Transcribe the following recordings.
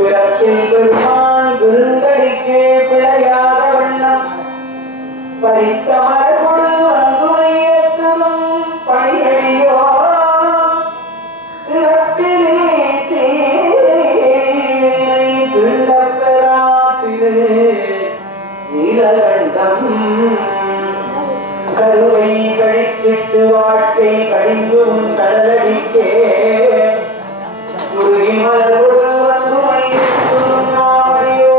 பிறப்பில் பெருமான் விருந்தடிக்கே பிழையாத வண்ணம் பறித்தமர் கொடு வந்து வையத்தும் பணியடியோ சிறப்பிலே தீனை பிள்ளப்பெறா திரு நீலகண்டம் கருவை கழித்திட்டு வாழ்க்கை கழிந்தும் கடலடிக்கே முருகி மலர்கொடு வந்து வையத்தும் நாடியோ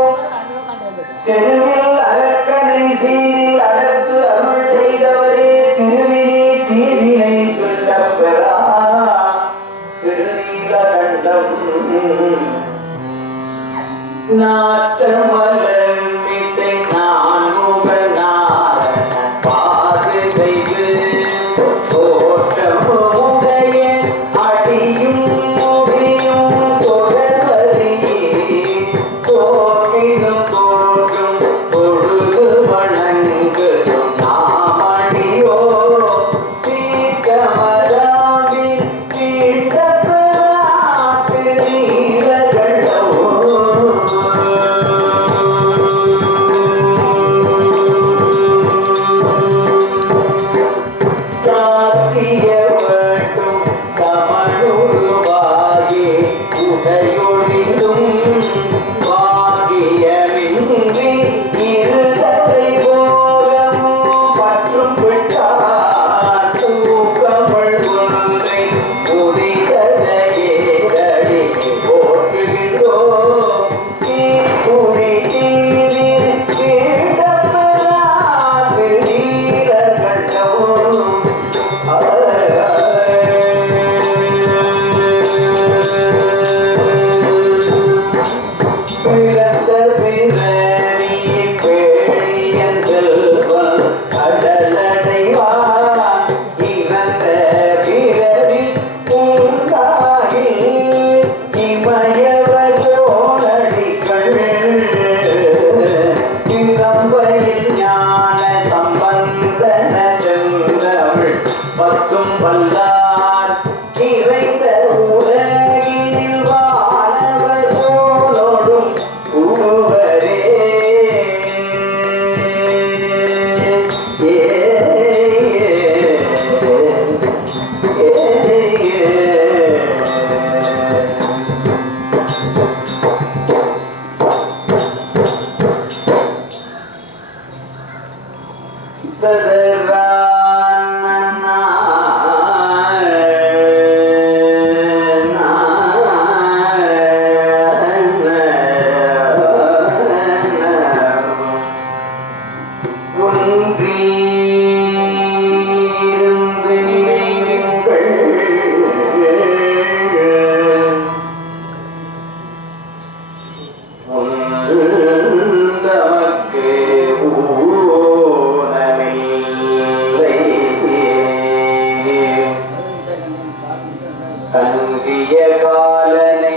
செருவில் அரக்கனை செய்தில் அடர்த்து அருள் செய்தவரே திருவினை தீவினை துண்டப்பெறா திருநீலகண்டம் நாட்டமலர் மிசை நான் முகநாரண பாது செய்து தோற்றமுடைய அடியும் முடியும் தொடர்வரியே தோற்றிடும் தோற்றும் பொழுது வணங்குதும் நாமணியோ சீக்கமராமி தீண்டப்பெறாத்து நீலகண்டோ சாத்திய வேண்டும் சமணுருவாகி உடையொழிந்தும் வாகியமின்றி இருதலை போகமும் பற்றும் விட்டார் தூக்கமள் ஒன்றை முடிதலையேறி போற்றுகின்றோ தீக்குழி தீவிர் தீண்டப்பெறாது நீலகண்டோ பிறந்த பிறவி பேழியன் செல்வன் கடலடைவான் இறந்த பிறவி பூந்தாகி இமயவரோனடிகள் திறம்பையில் ஞான சம்பந்தன சென்றவள் பத்தும் வல்லார் நிறைந்த உலகினில் வானவர் போலோடும் உருவரே கந்திய காலனை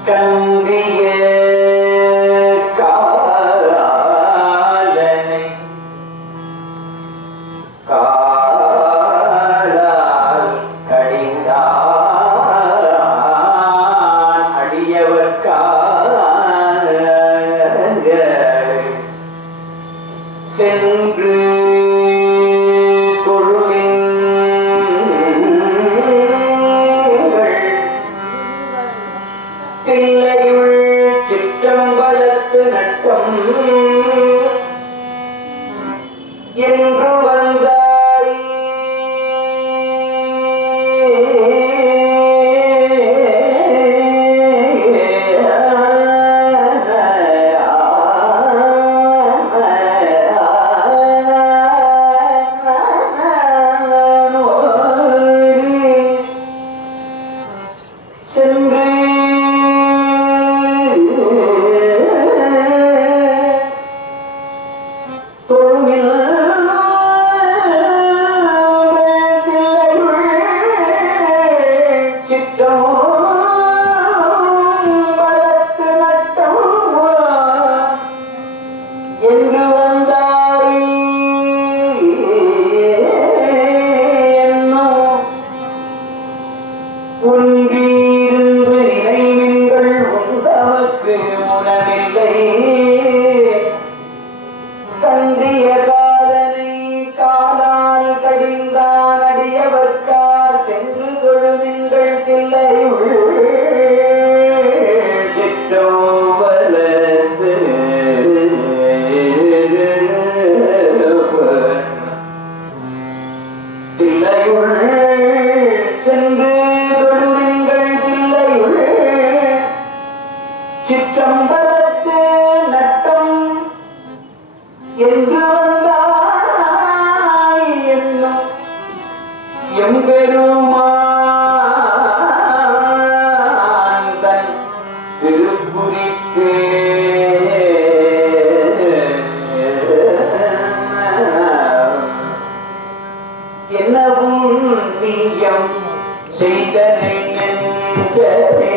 கந்திய எம்பெருமான் தன் திருக்குறிப்பே என்னவும் தீயம் செய்தனை நெஞ்சரே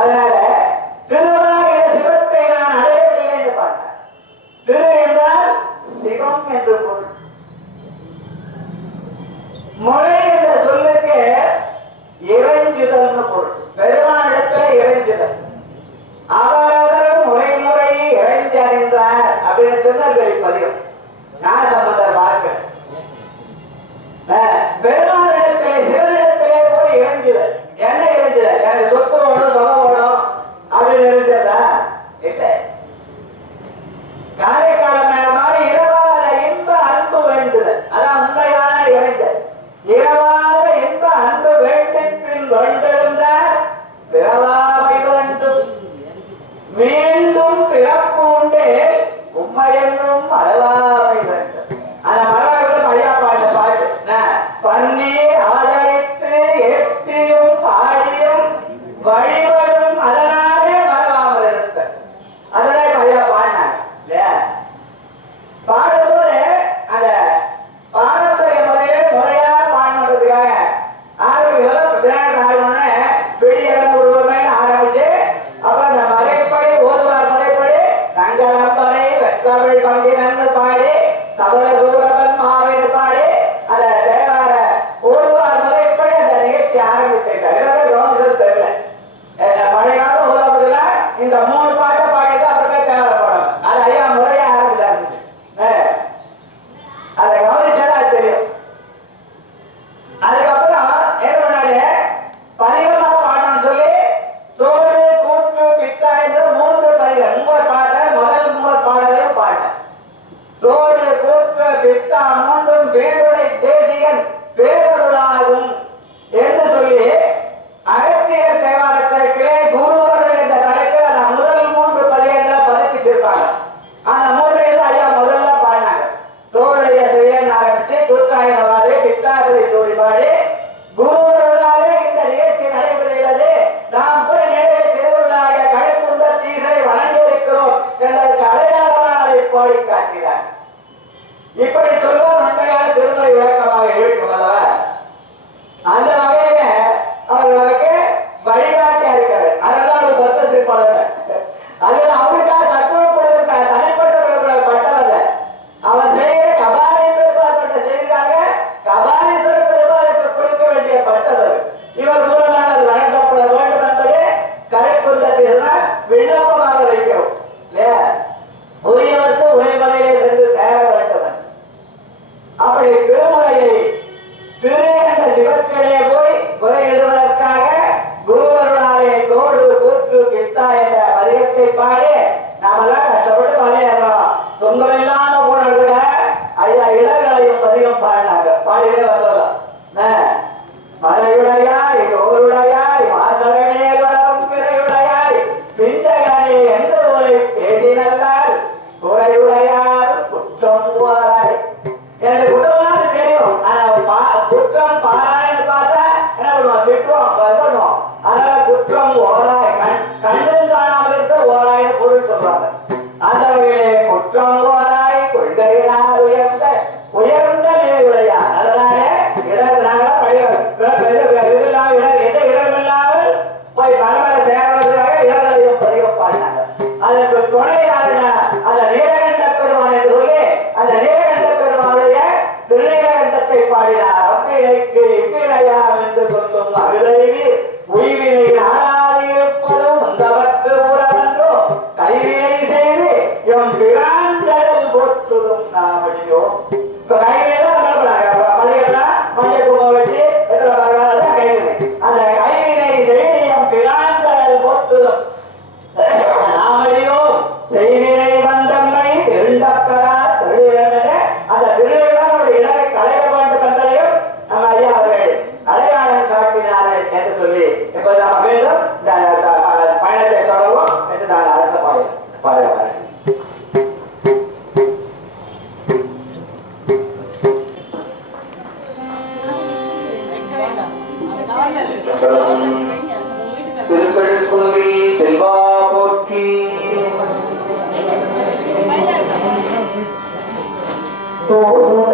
அதனால திருவாகிற சிவத்தை நான் அடையவில்லை என்று பாடினார். திரு என்றால் சிவம் என்று பொருள். முறை என்ற சொல்லுக்கு இறைஞ்சுதல் பொருள். பெருமானிடத்துல இறைஞ்சுதல். அவரவர் முறை முறை இறைஞ்சார் அப்படின்னு திருநெல்வேலி பதிகம் நான் சம்பந்தர் பார்க்கிறேன். பெருமானிடத்திலே சிவனிடத்திலே போய் இறைஞ்சுதல். என்ன இறைஞ்சுதல்? எனக்கு சொத்து ஓடும் சுகம் ஓடும் அப்படின்னு இறைஞ்சதா இல்லை. காரைக்காலம் மாதிரி இரவாத இன்ப அன்பு வேண்டுதல். அதான் உண்மையான இறைஞ்சல். இரவாத இன்ப அன்பு வேண்டின் கொண்டிருந்தால் பிறவாமை வேண்டும். மீண்டும் பிறப்பு உண்டு உண்மையென்றும் மறவாமை வேண்டும். அந்த மறவாமை ஐயா பாட்ட பாட்டு பண்ணி ஆதரித்து ஏற்றியும் பாடியும் வழிபடும் அதனாலே மறவாமல் இருந்த அதெல்லாம் ஐயா பாடினாங்க. பாடும்போது அந்த பாரம்பரிய முறையிலே முறையா பாடணுன்றதுக்காக ஆரம்பிச்சு பிடியரம் உருவமே ஆரம்பிச்சு அப்புறம் அந்த மறைப்படி ஓதுவார் முறைப்படி தங்களம்பரை வெற்றமிழ் பங்கினன்னு பாடி தவற சூரவன் மாவேறு பாடி அந்த தேவார ஓதுவார் முறைப்படி அந்த நிகழ்ச்சி ஆரம்பிச்சிருக்காங்க. தெரியல பழைய காலம் ஓதப்படல. இந்த 3 பாட்டை பாடிட்டு அப்புறமே தேவார பாடணும். அது ஐயா முறையா ஆரம்பிச்சாரு. அதை கவனிச்சா அது தெரியும். அதுக்கப்புறம் என்ன பண்ணாரு? பதிகமா பாடணும்னு சொல்லி தோடு கூட்டு பித்தா என்று 3 பதிகம் 3 பாட முதல் 3 பாடலையும் பாடின. தோடு கூட்டு பித்தா 3 வேடுடை தேசிகன் பேரருளாகும் என்று சொல்லி அகத்தியர் தேவாரத்திற்கே குருவர்கள் என்ற தலைப்பில் அந்த முதல் 3 பதிகங்களை பதிப்பிச்சிருப்பாங்க. அந்த 3 ஐயா முதல்ல பாடினாங்க. தோடைய சிவியன் ஆரம்பிச்சு கூத்தாயினவாறு பித்தாபுரை சூடி பாடி குருவர்களாலே இந்த நிகழ்ச்சி நடைபெறுகிறது. நாம் போய் நேரே திருவள்ளாய கழுக்குண்ட தீசரை வணங்கியிருக்கிறோம் என்பதற்கு அடையாளமாக அதை பாடி காட்டினார். இப்படி சொல்லுவோம் உண்மையான திருமலை விளக்கமாக இருக்கும் அல்லவா? அந்த வகையில அவர் நமக்கு வழிகாட்டியா இருக்காரு. அதெல்லாம் ஒரு பக்த சிற்பாளர். அது அவருக்காக தத்துவப்படுவதற்காக தனிப்பட்ட பட்டவல்ல. அவர் செய்கிற கபாலி பெருமாள் செய்திருக்காங்க. கபாலீஸ்வரர் பெருமாளுக்கு கொடுக்க வேண்டிய பட்டவர். இவர் மூலமாக அது வழங்கப்பட வேண்டும் என்பது கலைக்குந்தத்தில் விண்ணப்பமாக வைக்கிறோம் இல்லையா? உரியவருக்கு உரைமலையை சென்று சேர வேண்டும். அப்படி திருமலையை திரு என்ற சிவத்திலே போய் முறையிடுவதற்காக குருவருளாலே தோடு கூற்று கிட்டா என்ற பதிகத்தை பாடி நாமெல்லாம் கஷ்டப்பட்டு மலையேறோம். துன்பம் இல்லாம போனவங்க ஐயா இடங்களையும் பதிகம் பாடினாங்க. பாடிலே வந்துடலாம். மலையுடையாய் தோருடையாய் மாசடமே வளரும் பிறையுடையாய் பிஞ்சகனே என்று ஒரு பேசினால் குறையுடையார் குற்றம் போராய். எனக்கு குற்றமாக தெரியும். குற்றம் பாராயன்னு பார்த்தா என்ன பண்ணுவோம்? திட்டுவோம், பண்ணுவோம். அதனால குற்றம் ஓராய் கண்ணில் காணாமல் இருக்க ஓராய்னு பொருள் சொல்றாங்க. அந்த வகையிலே குற்றம் ஓராய் கொள்கையினால் உயர்ந்த உயர்ந்த நிலையுடையார். அதனால இடமில்லாமல் போய் மரமர சேரவதற்காக இடங்களையும் பதிகம் பாடினாங்க. அதற்கு துணை யாருன்னா அந்த நீலகண்ட பெருமான் என்று சொல்லி அந்த நீலகண்ட பெருமானுடைய திருநீலகண்டத்தை பாடினார். அப்பிழைக்கு இப்பிழையாம் என்று சொல்லும் அகிலறிவி உய்வினை நாடாது இருப்பதும் வந்தவர்க்கு உறவன்றோ கைவினை செய்து எம் பிராண்டல் போற்றுதும் நாமடியோ. இப்ப கைவினைதான் பள்ளிகள்லாம் மஞ்சள் குங்குமம் வச்சு கைவினை. அந்த கைவினை செய்து எம் பிராண்டல் போற்றுதும் நாமடியோ செய்வினை வந்தம்மை திருண்டப்பரா தொழில். அந்த திருவிழாவோட இடரை கலைய வேண்டும் என்பதையும் நம்ம ஐயா அவர்கள் அடையாளம் காட்டினார்கள் என்று சொல்லி இப்ப நாம் மீண்டும் இந்த பயணத்தை தொடர்வோம் என்று நான் அடுத்த பாடுகிறேன். திருக்கழுக்குன்றி செல்வா போற்றி. Oh